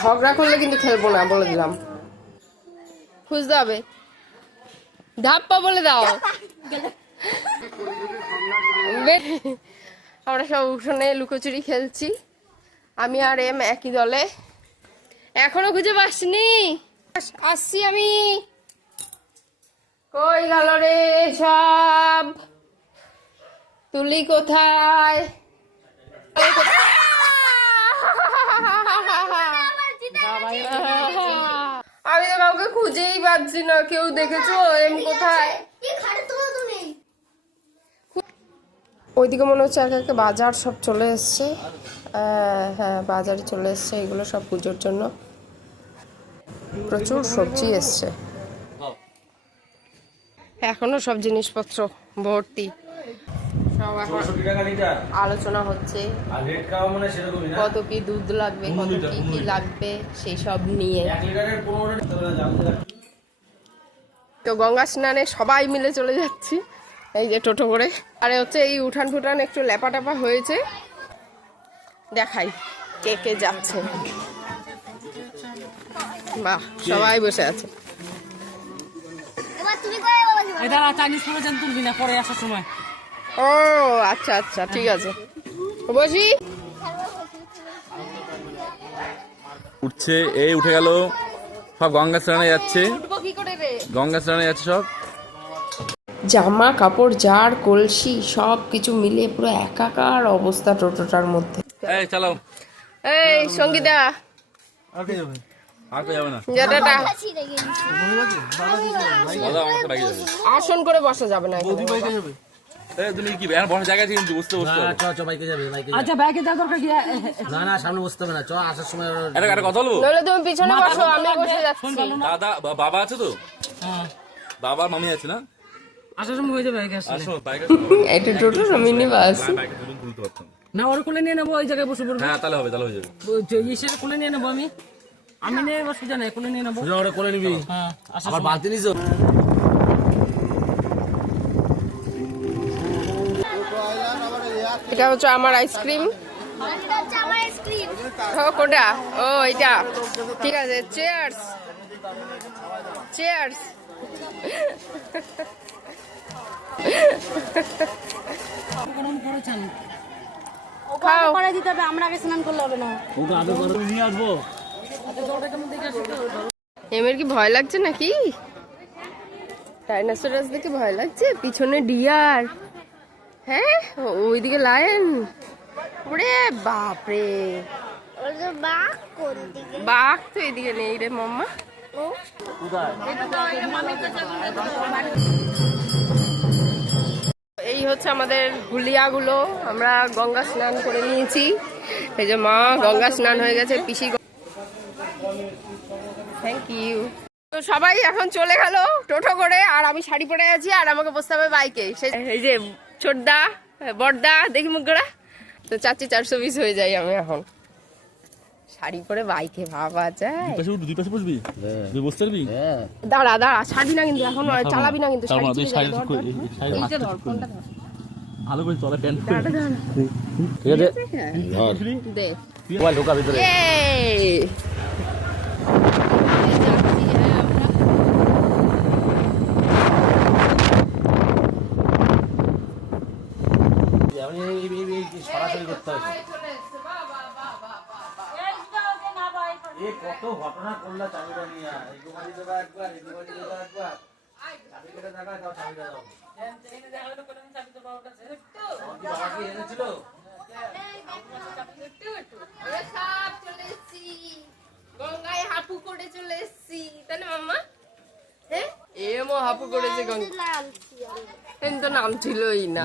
ঝগড়া করলে কিন্তু খেলবো না, বলে দিলাম। খুঁজতে হবে, ধাপ্পা বলে দাও। আমরা সব উঠোনে লুকোচুরি খেলছি, আমি আর এম একই দলে। এখনো খুঁজে পাসনি? আসছি আমি। কই গেল রে সব? তুলি কোথায়? আমি তো কাউকে খুঁজেই পাচ্ছি না। কেউ দেখেছো এম কোথায়? ওইদিকে মনে হচ্ছে এক একটা বাজার সব চলে এসছে। হ্যাঁ, বাজারে চলে এসছে, এগুলো সব পুজোর জন্য। প্রচুর সবজি এসছে, এখনো সব জিনিসপত্র ভর্তি। সব এখন আলোচনা হচ্ছে কত কি দুধ লাগবে, কত কি কি লাগবে সেই সব নিয়ে। তো গঙ্গা স্নানে সবাই মিলে চলে যাচ্ছি, এই যে টোটো করে। আরে হচ্ছে এই উঠান ফুটান একটু ল্যাপা ট্যাপা হয়েছে, দেখাই কে কে যাচ্ছে। বাহ, সবাই বসে আছে। ও আচ্ছা আচ্ছা, ঠিক আছে, বসি। উঠছে, এই উঠে গেল, সব গঙ্গা স্নানে যাচ্ছে। গঙ্গা স্নানে যাচ্ছে সব। জামা কাপড়, জার, কলসি সব কিছু মিলিয়ে পুরো একাকার অবস্থা টোটোটার মধ্যে। এই চালাও। এই সঙ্গীতা, আর কে যাবে না? যেটা দাদা আমার সাথে বাইকে যাবে। আসন করে বসা যাবে না এখানে। এই তুমি কি এখন বসার জায়গা আছে কিন্তু বুঝতে হবে। চ বাইকে যাবে, বাইকে। আচ্ছা, বাইকে যাওয়ার দরকার কি? না সামনে বসতে হবে না, চ আসার সময়। একটা কথা বলবো? নইলে তুমি পিছনে বসো, আমি বসে যাচ্ছি। দাদা বাবা আছে তো? হ্যাঁ, বাবা মামি আছে না? আসার সময় হয়ে যাবে বাইকে আসলে। আসো বাইকে। এটা টোটো না মিনি বাস? বাইকে তুলতে পারতাম না, ওর কোলে নিয়ে নেবো, ওই জায়গায় বসে পড়বো। হ্যাঁ, তাহলে হবে, তাহলে হয়ে যাবে। ইসের কোলে নিয়ে নেবো আমি। আমি নিয়ে বসে জানাই, কোলে নিয়ে নেবো। ওরা কোলে নিবি? হ্যাঁ, আবার বালতি নিস। এটা হচ্ছে আমার আইসক্রিম। কোনটা? ও এটা, ঠিক আছে। Cheers, cheers. খাও। আমরা আগে স্নান করলে হবে না। নিয়ে আসবো। এমের কি ভয় লাগছে নাকি? ডাইনোসরাস দেখে ভয় লাগছে? পিছনে ডিয়ার, হ্যাঁ ওইদিকে লায়ন। ওরে বাপরে, বাঘ তো এদিকে নেই রে মাম্মা। এই হচ্ছে আমাদের হুলিয়াগুলো। আমরা গঙ্গা স্নান করে নিয়েছি, এই যে মা গঙ্গা স্নান হয়ে গেছে, পিসি। Thank you. তো সবাই এখন চলে গেল টোটো করে, আর আমি শাড়ি পরে আছি, আর আমাকে বসতে হবে বাইকে। এই যে ছোটদা, বড়দা, দেখি মুখ গোড়া। তো 420 হয়ে যাই আমি এখন শাড়ি পরে বাইকে। ভাবা যায়? দুই পাশে বসবি? তুই বসতে পারবি? দাঁড়া দাঁড়া, ছাড়বি না কিন্তু এখন, চালাবি না কিন্তু। ভালো করে চলে প্যান্ট। ঠিক আছে, দে মোবাইল ঢোকা ভিতরে। সরাসরি করতে হবে। কত ঘটনা করলা চাবিটা নিয়ে, এই দোকানে দেবা একবার, এই দোকানে দেবা একবার, চাবি কেটে দেখা দাও, চাবিটা দাও। বাবাকে এনেছিল গঙ্গায় হাপু করে চলে এসছি, তাই না মাম্মা? হ্যাঁ, এমও হাপু করেছে গঙ্গা, কিন্তু নাম ছিলই না।